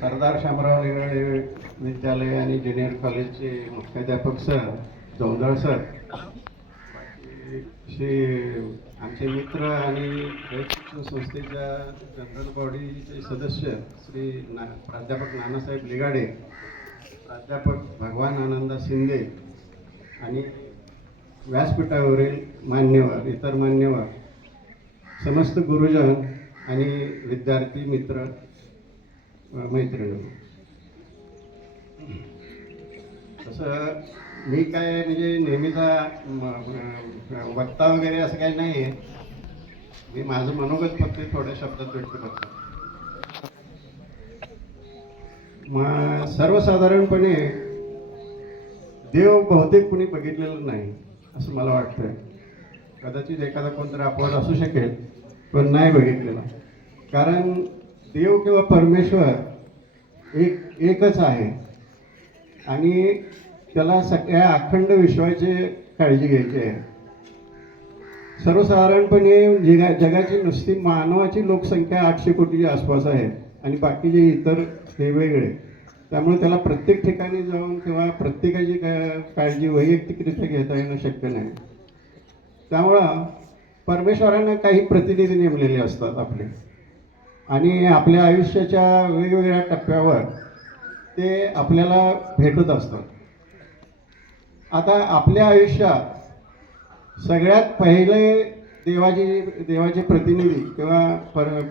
सरदार शामराव लेगडे विद्यालय आणि ज्युनियर कॉलेजचे मुख्याध्यापक सर, जोंधळ सर, श्री आमचे मित्र आणि रयत शिक्षण संस्थेच्या जनरल बॉडीचे सदस्य श्री प्राध्यापक नानासाहेब लिगाडे, प्राध्यापक भगवान आनंदा शिंदे आणि व्यासपीठावरील मान्यवर, इतर मान्यवर, समस्त गुरुजन आणि विद्यार्थी मित्र मैत्रिणी. तसं मी काय म्हणजे नेहमीचा वक्ता वगैरे असं काही नाही आहे. मी माझं मनोगत फक्त थोड्या शब्दात व्यक्त करतो. मग सर्वसाधारणपणे देव बहुतेक कुणी बघितलेलं नाही असं मला वाटतंय. कदाचित एखादा कोणतरी अपवाद असू शकेल, पण नाही बघितलेला. कारण देव किंवा परमेश्वर एकच आहे आणि त्याला सगळ्या अखंड विश्वाची काळजी घ्यायची आहे. सर्वसाधारणपणे जगाची नुसती मानवाची लोकसंख्या 800 कोटीच्या आसपास आहे आणि बाकीचे इतर वेगवेगळे. त्यामुळे त्याला प्रत्येक ठिकाणी जाऊन किंवा प्रत्येकाची काळजी वैयक्तिकरित्या घेता येणं शक्य नाही. त्यामुळं परमेश्वरानं काही प्रतिनिधी नेमलेले असतात आपले आणि आपल्या आयुष्याच्या वेगवेगळ्या टप्प्यावर ते आपल्याला भेटत असतात. आता आपल्या आयुष्यात सगळ्यात पहिले देवाचे प्रतिनिधी किंवा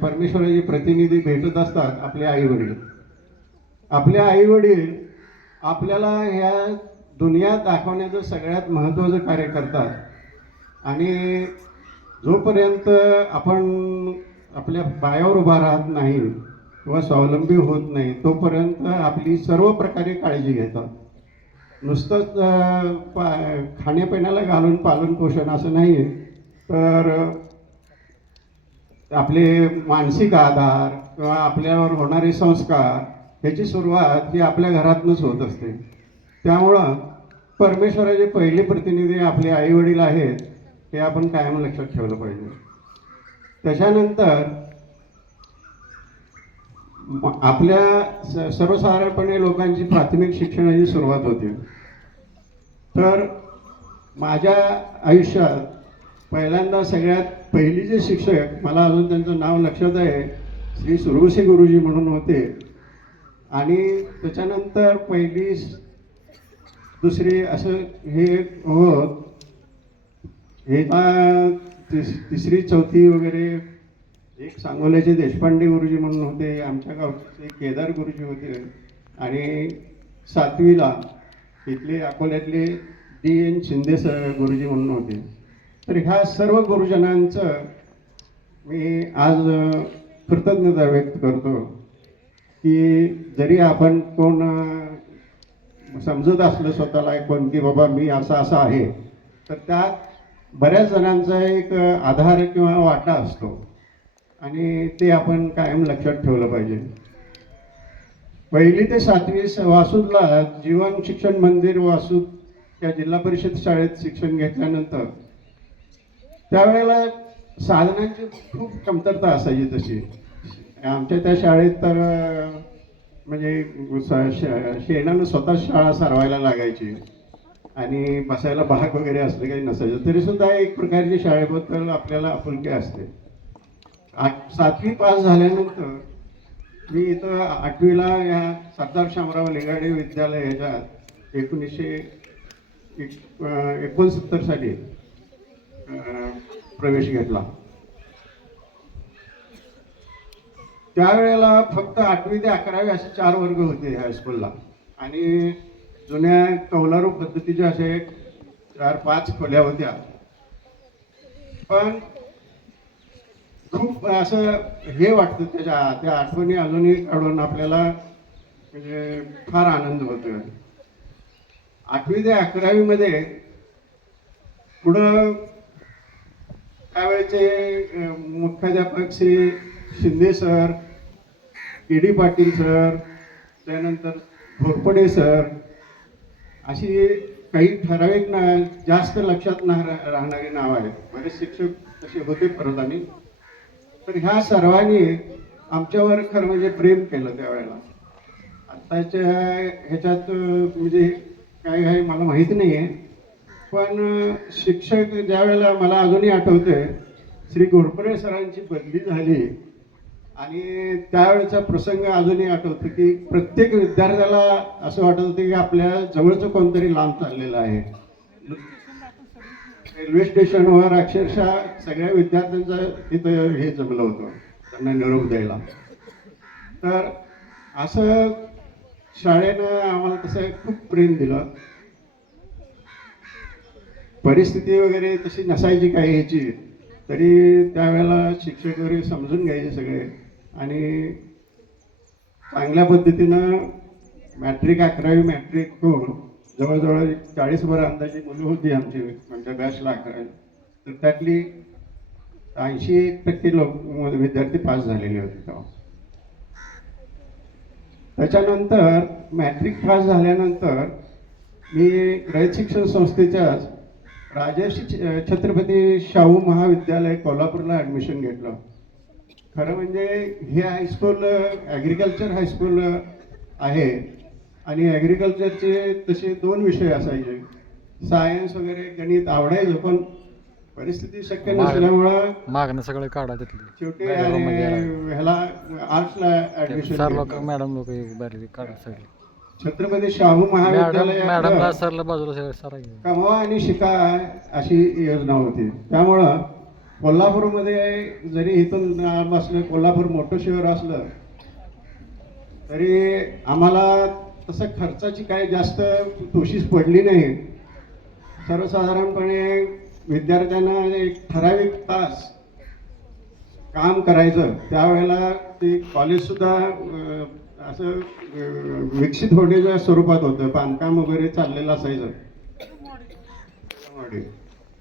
परमेश्वराचे प्रतिनिधी भेटत असतात आपले आईवडील. आपले आईवडील आपल्याला ह्या दुनियात दाखवण्याचं सगळ्यात महत्त्वाचं कार्य करतात आणि जोपर्यंत आपण आपल्या पायावर उभा राहत नाही किंवा स्वावलंबी होत नाही तोपर्यंत आपली सर्व प्रकारे काळजी घेतात. नुसतंच खाण्यापिण्याला घालून पालन पोषण असं नाही आहे, तर आपले मानसिक आधार किंवा आपल्यावर होणारे संस्कार ह्याची सुरुवात ही आपल्या घरातूनच होत असते. त्यामुळं परमेश्वराचे पहिले प्रतिनिधी आपले आईवडील आहेत हे आपण कायम लक्षात ठेवलं पाहिजे. त्याच्यानंतर आपल्या सर्वसाधारणपणे लोकांची प्राथमिक शिक्षणाची सुरुवात होते. तर माझ्या आयुष्यात पहिल्यांदा सगळ्यात पहिली जे शिक्षक, मला अजून त्यांचं नाव लक्षात आहे, श्री सुरवशी गुरुजी म्हणून होते. आणि त्याच्यानंतर पहिली दुसरी असं हे होत हे तिसरी चौथी वगैरे एक सांगोल्याचे देशपांडे गुरुजी म्हणून होते, आमच्या गावचे केदार गुरुजी होते आणि 7वीला इथले अकोल्यातले D.N. शिंदे सर गुरुजी म्हणून होते. तर ह्या सर्व गुरुजनांचं मी आज कृतज्ञता व्यक्त करतो की जरी आपण कोण समजत असलं स्वतःला कोण की बाबा मी असं आहे, तर त्यात बऱ्याच जणांचा एक आधार किंवा वाटा असतो आणि ते आपण कायम लक्षात ठेवलं पाहिजे. 1ली ते 7वी वासूदला जीवन शिक्षण मंदिर वासूद या जिल्हा परिषद शाळेत शिक्षण घेतल्यानंतर त्यावेळेला साधनांची खूप कमतरता असायची. तशी आमच्या त्या शाळेत तर म्हणजे शेणानं स्वतः शाळा सारवायला लागायची आणि बसायला बाक वगैरे असलं काही नसायचं. तरीसुद्धा एक प्रकारची शाळेबद्दल आपल्याला आपुलकी असते. 7वी पास झाल्यानंतर मी इथं 8वीला या सरदार शामराव लेगाडे विद्यालय ह्याच्यात 1969 साली प्रवेश घेतला. त्यावेळेला फक्त 8वी ते 11वी असे 4 वर्ग होते हायस्कूलला आणि जुन्या कौलारू पद्धतीच्या असे 4-5 खोल्या होत्या. पण खूप असं हे वाटतं त्या आठवणी अजूनही काढून आपल्याला म्हणजे फार आनंद होतो. 8वी ते 11वी मध्ये पुढं त्यावेळेचे मुख्याध्यापक Shri Shinde sir, KD. Patil sir, त्यानंतर घोरपडे सर, अशी काही ठराविक जास्त लक्षात राहणारी नावं आहेत. बरेच शिक्षक तसे होते परत आम्ही. तर ह्या सर्वांनी आमच्यावर खरं म्हणजे प्रेम केलं त्यावेळेला आताच्या ह्याच्यात म्हणजे काय आहे मला माहिती नाही आहे, पण शिक्षक ज्या वेळेला मला अजूनही आठवतंय, श्री घोरपडे सरांची बदली झाली आणि त्यावेळेचा प्रसंग अजूनही आठवतो की प्रत्येक विद्यार्थ्याला असं वाटत होतं की आपल्या जवळचं कोणतरी लांब चाललेलं आहे. रेल्वे स्टेशनवर अक्षरशः सगळ्या विद्यार्थ्यांचं तिथं हे जमलं होतं त्यांना निरोप द्यायला. तर असं शाळेनं आम्हाला तसं खूप प्रेम दिलं. परिस्थिती वगैरे तशी नसायची काही ह्याची, तरी त्यावेळेला शिक्षक वगैरे समजून घ्यायचे सगळे आणि चांगल्या पद्धतीनं मॅट्रिक 11वी मॅट्रिक करून जवळजवळ 40 अंदाजी मुलं होती आमची आमच्या बॅचला 11वी, तर त्यातली 81% लोक विद्यार्थी पास झालेले होते तेव्हा. त्याच्यानंतर मॅट्रिक पास झाल्यानंतर मी रयत शिक्षण संस्थेच्याच राजर्षी छत्रपती शाहू महाविद्यालय कोल्हापूरला ॲडमिशन घेतलं. खरं म्हणजे हे हायस्कूल ॲग्रिकल्चर हायस्कूल आहे आणि ॲग्रिकल्चरचे तसे 2 विषय असायचे, सायन्स वगैरे गणित आवडायचं, पण परिस्थिती शक्य नसल्यामुळं मागणं सगळं काढा तिथली शेवटी ह्याला आर्ट्सला ॲडमिशन. मॅडम लोक बारवी काढा सगळे. छत्रपती शाहू मॅडमला महाविद्यालय सरला बाजूला सगळं सर कमवा आणि शिका अशी योजना होती. त्यामुळं कोल्हापूरमध्ये जरी इथून असलं, कोल्हापूर मोठं शहर असलं तरी आम्हाला तसं खर्चाची काही जास्त तोशीच पडली नाही. सर्वसाधारणपणे विद्यार्थ्यांना एक ठराविक तास काम करायचं, त्यावेळेला ते कॉलेजसुद्धा असं विकसित होण्याच्या स्वरूपात होतं, बांधकाम वगैरे चाललेलं असायचं.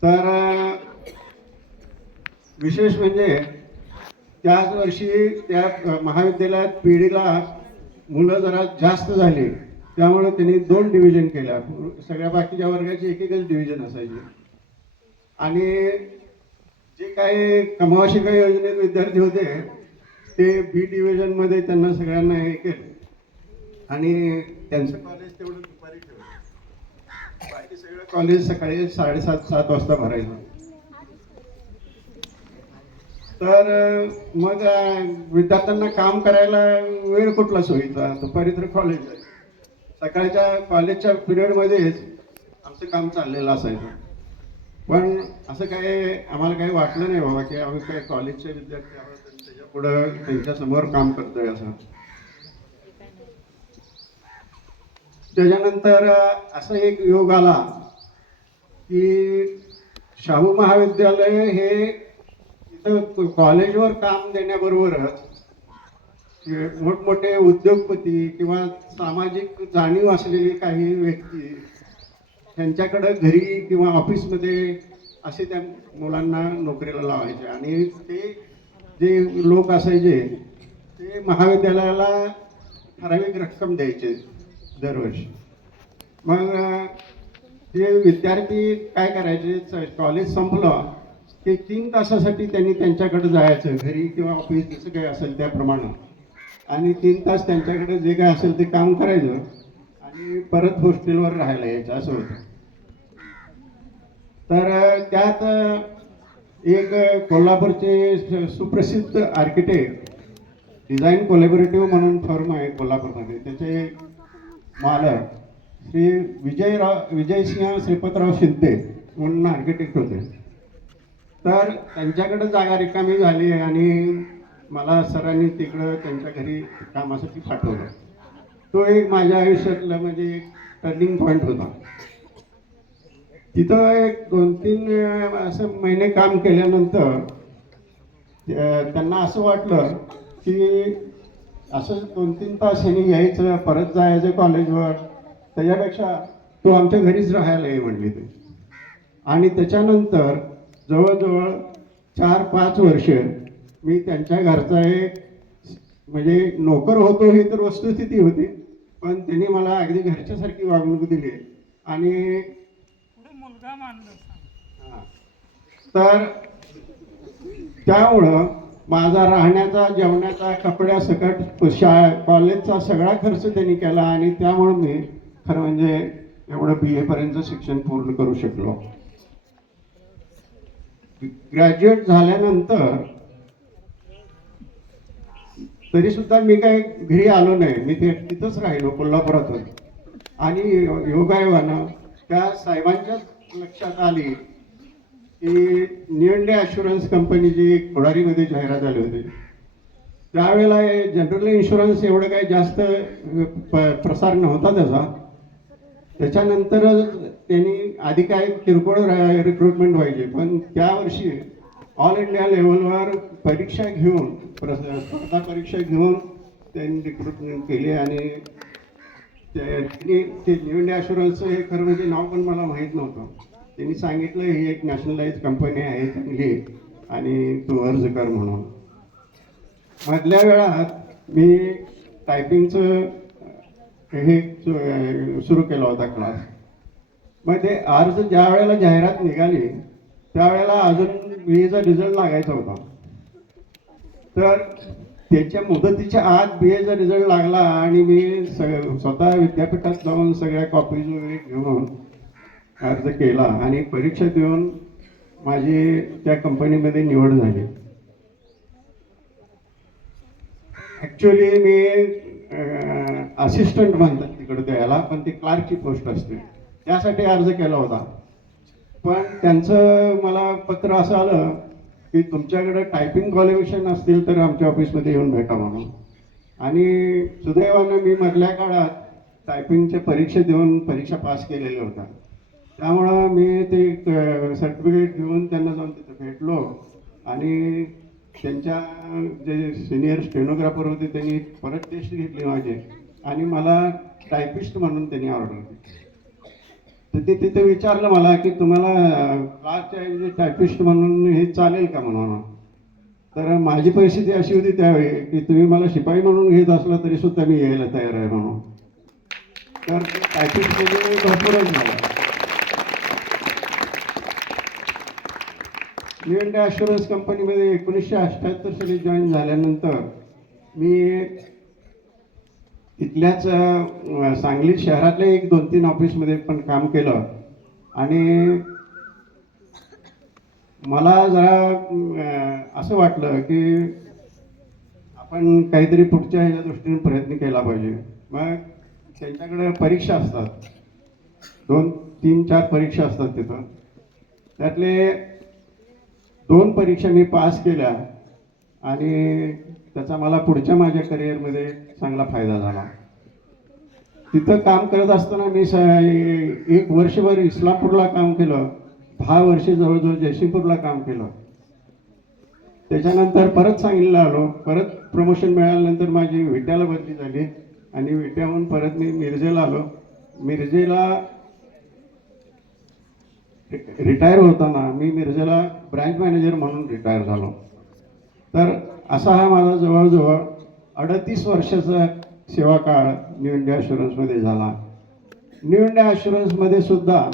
तर विशेष म्हणजे त्याच वर्षी त्या महाविद्यालयात पिढीला मुलं जरा जास्त झाली, त्यामुळे त्यांनी 2 डिव्हिजन केल्या. सगळ्या बाकीच्या वर्गाची एकच डिव्हिजन असायची आणि जे काही कमवा शिका योजनेत विद्यार्थी होते ते बी डिव्हिजनमध्ये त्यांना सगळ्यांना हे केलं आणि त्यांचं कॉलेज तेवढं दुपारी ठेवलं. बाकी सगळं कॉलेज सकाळी 7:30-7 वाजता भरायचं. तर मग विद्यार्थ्यांना काम करायला वेळ कुठला सोयीचा, दुपारी तर कॉलेज आहे. सकाळच्या कॉलेजच्या पिरियडमध्येच आमचं काम चाललेलं असायचं. पण असं काय आम्हाला काही वाटलं नाही बाबा की आम्ही काय कॉलेजचे विद्यार्थी आहोत आणि त्याच्या पुढं त्यांच्यासमोर काम करतोय असं. त्याच्यानंतर असं एक योग आला की शाहू महाविद्यालय हे इथं कॉलेजवर काम देण्याबरोबरच मोठमोठे उद्योगपती किंवा सामाजिक जाणीव असलेली काही व्यक्ती त्यांच्याकडं घरी किंवा ऑफिसमध्ये असे त्या मुलांना नोकरीला लावायचे आणि ते जे लोक असायचे ते महाविद्यालयाला ठराविक रक्कम द्यायचे दरवर्षी. मग ते विद्यार्थी काय करायचे, कॉलेज संपलं की 3 तासासाठी त्यांनी त्यांच्याकडे जायचं, घरी किंवा ऑफिस जसं काही असेल त्याप्रमाणे, आणि 3 तास त्यांच्याकडे जे काय असेल ते काम करायचं आणि परत हॉस्टेलवर राहायला यायचं असं होतं. तर त्यात एक कोल्हापूरचे सुप्रसिद्ध आर्किटेक्ट डिझाईन कोलॅबोरेटिव्ह म्हणून फर्म आहे कोल्हापूरमध्ये, त्याचे मालक श्री विजयसिंह श्रीपतराव शिंदे म्हणून आर्किटेक्ट होते. तर त्यांच्याकडे जागा रिकामी झाली आणि मला सरांनी तिकडं त्यांच्या घरी कामासाठी पाठवलं. तो एक माझ्या आयुष्यातला म्हणजे एक टर्निंग पॉईंट होता. तिथं एक 2-3 असं महिने काम केल्यानंतर त्यांना असं वाटलं की असं 2-3 तास ह्यांनी यायचं परत जायचं कॉलेजवर, त्याच्यापेक्षा तो आमच्या घरीच राहायला ये म्हणली ते. आणि त्याच्यानंतर जवळजवळ 4-5 वर्ष मी त्यांच्या घरचा एक म्हणजे नोकर होतो ही तर वस्तुस्थिती होती, पण त्यांनी मला अगदी घरच्यासारखी वागणूक दिली आणि तर त्यामुळं माझा राहण्याचा, जेवणाचा, कपड्यासकट कॉलेजचा सगळा खर्च त्यांनी केला आणि त्यामुळे मी खरं म्हणजे एवढं BA पर्यंत शिक्षण पूर्ण करू शकलो. ग्रॅज्युएट झाल्यानंतर तरी सुद्धा मी काही घरी आलो नाही, मी तिथंच राहिलो कोल्हापुरातच. आणि योगायोगानं त्या साहेबांच्याच लक्षात आली की न्यू ॲश्युरन्स कंपनीची एक कोडारीमध्ये जाहिरात आली होती. त्यावेळेला जनरल इन्शुरन्स एवढं काही जास्त प्रसार नव्हता त्याचा. त्याच्यानंतर त्यांनी आधी काय किरकोळ रिक्रुटमेंट व्हायचे, पण त्या वर्षी ऑल इंडिया लेवलवर परीक्षा घेऊन स्पर्धा परीक्षा घेऊन त्यांनी रिक्रुटमेंट केली. आणि ते न्यू इंडिया ॲश्युरन्सचं हे खरं म्हणजे नाव पण मला माहीत नव्हतं. त्यांनी सांगितलं ही एक नॅशनलाइज कंपनी आहे चांगली आणि तू अर्ज कर म्हणून. मधल्या वेळात मी टायपिंगचं हे सुरू केला होता क्लास. मग ते अर्ज ज्या वेळेला जाहिरात निघाली त्यावेळेला अजून BAचा रिझल्ट लागायचा होता. तर त्याच्या मुदतीच्या आत BAचा रिझल्ट लागला आणि मी स्वतः विद्यापीठात जाऊन सगळ्या कॉपीज वगैरे घेऊन अर्ज केला आणि परीक्षा देऊन माझी त्या कंपनीमध्ये निवड झाली. ॲक्च्युली मी असिस्टंट म्हणतात तिकडे द्यायला, पण ती क्लार्कची पोस्ट असते, त्यासाठी अर्ज केला होता. पण त्यांचं मला पत्र असं आलं की तुमच्याकडे टायपिंग क्वालिफिकेशन असतील तर आमच्या ऑफिसमध्ये येऊन भेटा म्हणून. आणि सुदैवानं मी मधल्या काळात टायपिंगच्या परीक्षा देऊन परीक्षा पास केलेल्या होत्या. त्यामुळं मी ते सर्टिफिकेट घेऊन त्यांना जाऊन तिथं भेटलो आणि त्यांच्या जे सिनियर स्टेनोग्राफर होते त्यांनी परत टेस्ट घेतली माझी आणि मला टायपिस्ट म्हणून त्यांनी ऑर्डर दिली. तर ते तिथे विचारलं मला की तुम्हाला क्लासच्या ऐवजी टायपिस्ट म्हणून हे चालेल का म्हणून. तर माझी परिस्थिती अशी होती त्यावेळी की तुम्ही मला शिपाई म्हणून घेत असला तरी सुद्धा मी यायला तयार आहे म्हणून. तर टायपिस्ट म्हणजे भरपूरच झाला. न्यू इंडिया ॲश्युरन्स कंपनीमध्ये 1978 साली जॉईन झाल्यानंतर मी तिथल्याच सांगली शहरातल्या 1-2-3 ऑफिसमध्ये पण काम केलं. आणि मला जरा असं वाटलं की आपण काहीतरी पुढच्या ह्याच्या दृष्टीने प्रयत्न केला पाहिजे. मग त्यांच्याकडे परीक्षा असतात, 2-3-4 परीक्षा असतात तिथं. त्यातले 2 परीक्षा मी पास केल्या आणि त्याचा मला पुढच्या माझ्या करिअरमध्ये चांगला फायदा झाला. तिथं काम करत असताना मी 1 वर्षभर इस्लामपूरला काम केलं, 10 वर्षे जवळजवळ जयसिंगपूरला काम केलं. त्याच्यानंतर परत सांगलीला आलो, परत प्रमोशन मिळाल्यानंतर माझी विट्याला बदली झाली आणि विट्याहून परत मी मिरजेला आलो. मिरजेला रिटायर होताना मी मिरजेला ब्रँच मॅनेजर म्हणून रिटायर झालो. तर असा हा माझा जवळजवळ 38 वर्षाचा सेवा काळ न्यू इंडिया ॲश्युरन्समध्ये झाला. न्यू इंडिया ॲश्युरन्समध्ये सुद्धा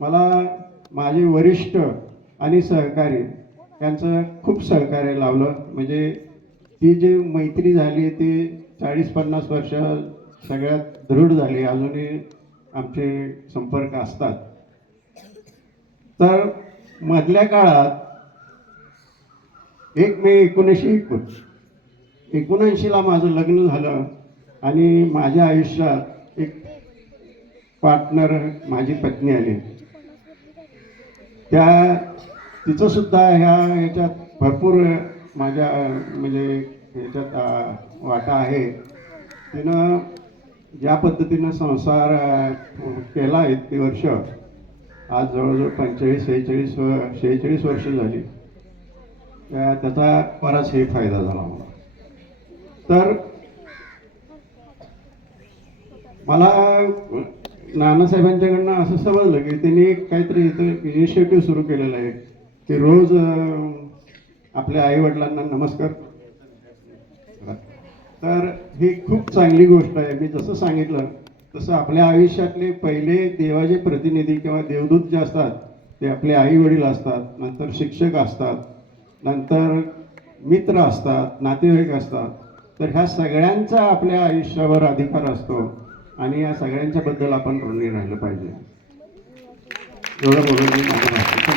मला माझे वरिष्ठ आणि सहकारी यांचं खूप सहकार्य लावलं. म्हणजे ती जी मैत्री झाली ती 40-50 वर्ष सगळ्यात दृढ झाली, अजूनही आमचे संपर्क असतात. तर मधल्या काळात 1 मे 1979ला माझं लग्न झालं आणि माझ्या आयुष्यात एक पार्टनर माझी पत्नी आली. तिचं सुद्धा ह्याच्यात भरपूर माझ्या म्हणजे ह्याच्यात वाटा आहे. तिनं ज्या पद्धतीनं संसार केला इतकी वर्ष, आज जवळजवळ 45-46 वर्ष झाली, त्याचा बराच फायदा झाला मला. तर मला नानासाहेबांच्याकडनं असं समजलं की त्यांनी काहीतरी इथं इनिशिएटिव्ह सुरू केलेलं आहे की रोज आपल्या आईवडिलांना नमस्कार. तर ही खूप चांगली गोष्ट आहे. मी जसं सांगितलं तसं आपल्या आयुष्यातले पहिले देवाचे प्रतिनिधी किंवा देवदूत जे असतात ते आपले आई वडील असतात, नंतर शिक्षक असतात, नंतर मित्र असतात, नातेवाईक असतात, तर ह्या सगळ्यांचा आपल्या आयुष्यावर अधिकार असतो आणि या सगळ्यांच्या बद्दल आपण ऋणी राहिलं पाहिजे. एवढं बोलून मी माझं भाषण